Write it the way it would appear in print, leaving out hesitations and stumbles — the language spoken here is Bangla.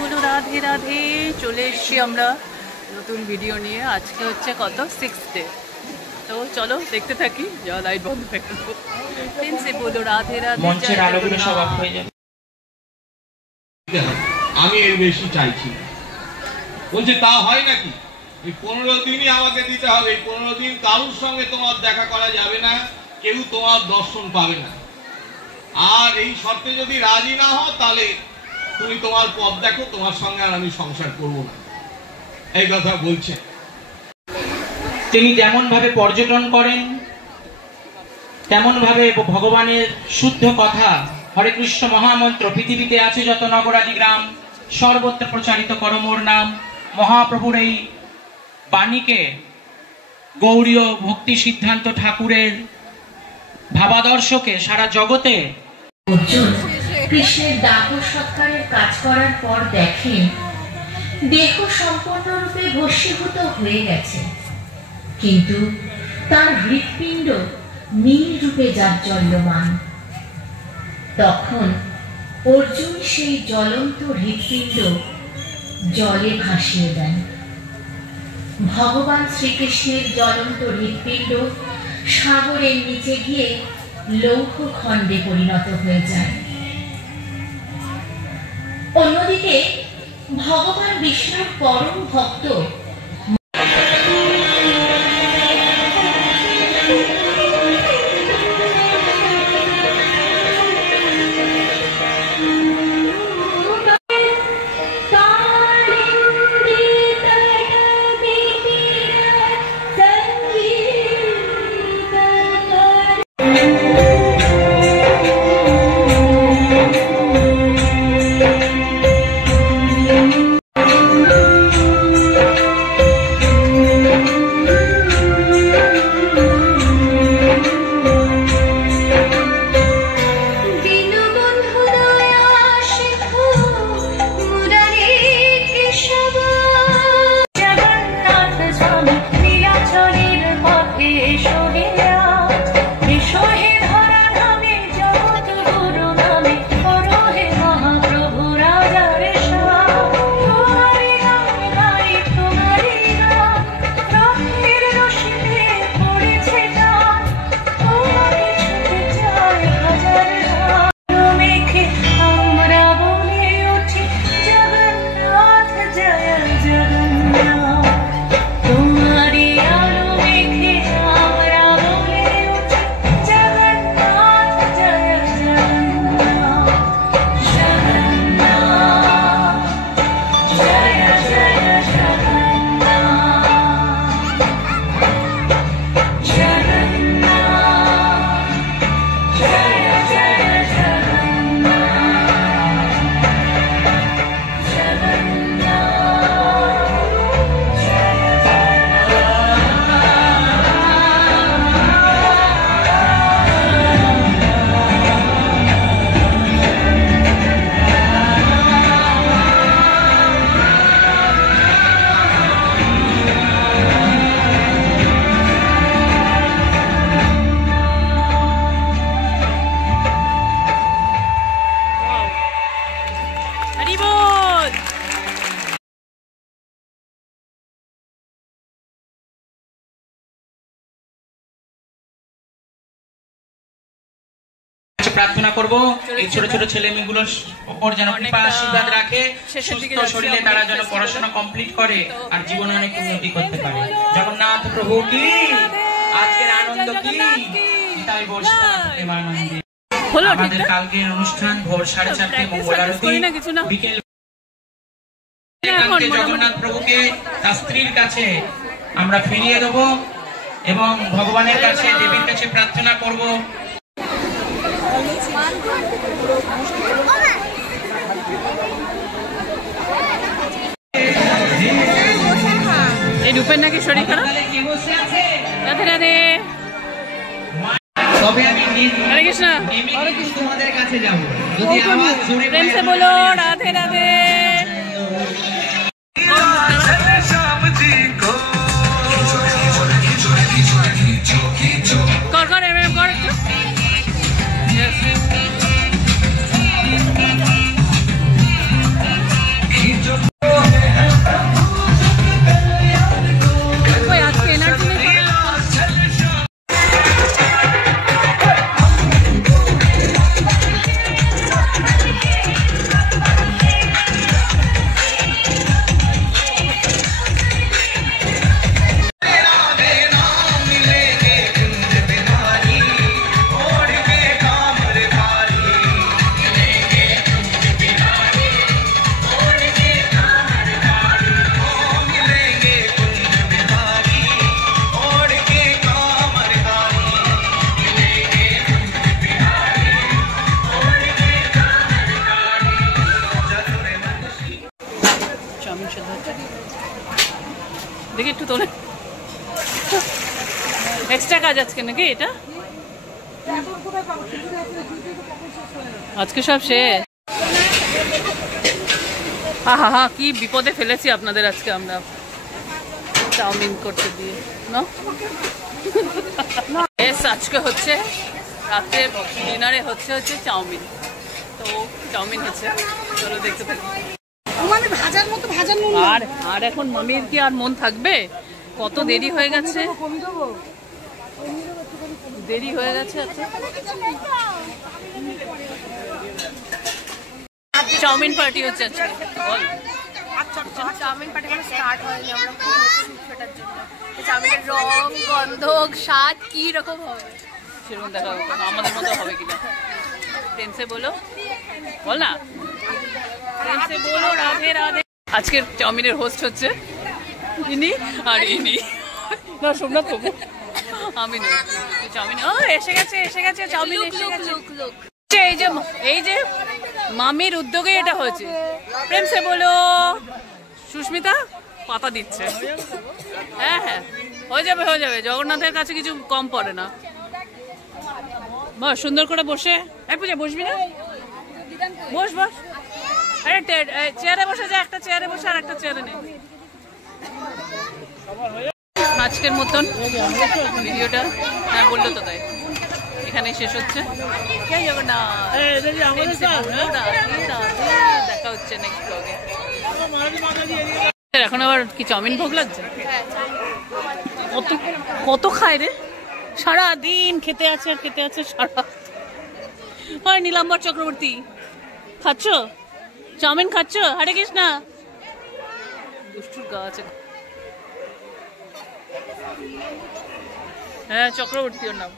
বলো রাধে রাধে। চলে এসছি আমরা নতুন ভিডিও নিয়ে। আজকে হচ্ছে কত 6th ডে, তো চলো দেখতে থাকি। যা লাইট বন্ধ হয়ে গেল। প্রিন্সে বলো রাধে রাধে। মঞ্চের আলোগুলো সব অফ হয়ে যাবে। আমি এর বেশি চাইছি। বলছে তা হয় নাকি? এই 15 দিনই আমাকে দিতে হবে। এই 15 দিন কারোর সঙ্গে তোমার দেখা করা যাবে না, কেউ তোমার দর্শন পাবে না। আর এই শর্তে যদি রাজি না হও তাহলে তুমি তোমার পথ দেখো, তোমার সঙ্গে আর আমি সংসার করব না, এই কথা বলছে। তিনি যেমন ভাবে পর্যটন করেন, তেমন ভাবে ভগবানের শুদ্ধ কথা হরে কৃষ্ণ মহামন্ত্র পৃথিবীতে আছে যত নগরাদি গ্রাম, সর্বত্র প্রচারিত করো মোর নাম। মহাপ্রভুর এই বাণীকে গৌড়ীয় ভক্তি সিদ্ধান্ত ঠাকুরের ভাবাদর্শকে সারা জগতে অর্জুন কৃষ্ণের দাহ সৎকারের কাজ করার পর দেখেন দেহ সম্পূর্ণরূপে ভস্মীভূত হয়ে গেছে, কিন্তু তার হৃৎপিণ্ড নীল রূপে জাজ্বল্যমান। তখন অর্জুন সেই জ্বলন্ত হৃৎপিণ্ড জলে ভাসিয়ে দেন। ভগবান শ্রীকৃষ্ণের জ্বলন্ত হৃৎপিণ্ড সাগরের নিচে গিয়ে লৌহ খণ্ডে পরিণত হয়ে যায়। অন্যদিকে ভগবান বিষ্ণুর পরম ভক্ত প্রার্থনা করব এই ছোট ছোট ছেলে মেয়েগুলোর উপর যেন কৃপা আশীর্বাদ রাখে, সুস্থ শরীরে তারা যেন পড়াশোনা কমপ্লিট করে আর জীবনে অনেক উন্নতি করতে পারে। জগন্নাথ প্রভু কি, আজকের আনন্দ কি, তাই বর্ষানন্দে। আমাদের কালকের অনুষ্ঠান ভোর 4:30 মঙ্গল আরতি, বিকেল জগন্নাথ প্রভুকে তার স্ত্রীর কাছে আমরা ফিরিয়ে দেব এবং ভগবানের কাছে দেবীর কাছে প্রার্থনা করব। এই রূপের নাকি শরীর খারাপ। রাধে রাধে। তবে আমি হরে কৃষ্ণ তোমাদের কাছে যাব, যদি আওয়াজ জোরে প্রেমসে বলো রাধে রাধে। কর কর এমএম কর। কাজ আজকে নাকি এটা? আজকে সব শেষ। হা হা, কি বিপদে ফেলেছি আপনাদের আজকে আমরা চাউমিন করতে দিয়ে না। এস আজকে হচ্ছে রাত্রে ডিনারে হচ্ছে চাউমিন। তো চাউমিন হচ্ছে, চলো দেখতে থাকি। আর এখন মামির কি আর মন থাকবে? কত দেরি হয়ে গেছে, দেরি হয়ে গেছে। আচ্ছা চাউমিন পার্টি হচ্ছে আজকে, বল। চাউমিন পার্টি মানে স্টার্ট হয়নি, আমরা সেটার জন্য চাউমিনের রং, গন্ধ, স্বাদ কি রকম হবে সেরকম দেখা আমাদের মতো হবে কিনা। প্রেমসে বলো, বল না, প্রেমসে বলো রাধে রাধে। আজকের চাউমিনের হোস্ট হচ্ছে ইনি আর ইনি না, সোমনাথ প্রভু। আমি নই চাউমিন। ও এসে গেছে চাউমিন এসে গেছে। এই যে মামির উদ্যোগে এটা হয়েছে। প্রেমসে বলো। সুস্মিতা পাতা দিচ্ছে। হ্যাঁ হ্যাঁ, হয়ে যাবে। জগন্নাথের কাছে কিছু কম পড়ে না। বস সুন্দর করে বসে। পূজা বসবি না? বস। আরে চেয়ারে বসে যা, একটা চেয়ারে বসে আর একটা চেয়ারে নেই। আজকের মতন ভিডিওটা, হ্যাঁ বললো তো তাই, এখানে শেষ হচ্ছে। দেখা হচ্ছে নেক্সট ব্লগে। এখন আবার কি চাউমিন ভোগ লাগছে? কত খায় রে, সারাদিন খেতে আছে সারা। হয় নীলাম্বর চক্রবর্তী, খাচ্ছ চাউমিন? খাচ্ছ? হরে কৃষ্ণা, দুষ্টুর গা আছে। হ্যাঁ চক্রবর্তী ওর নাম।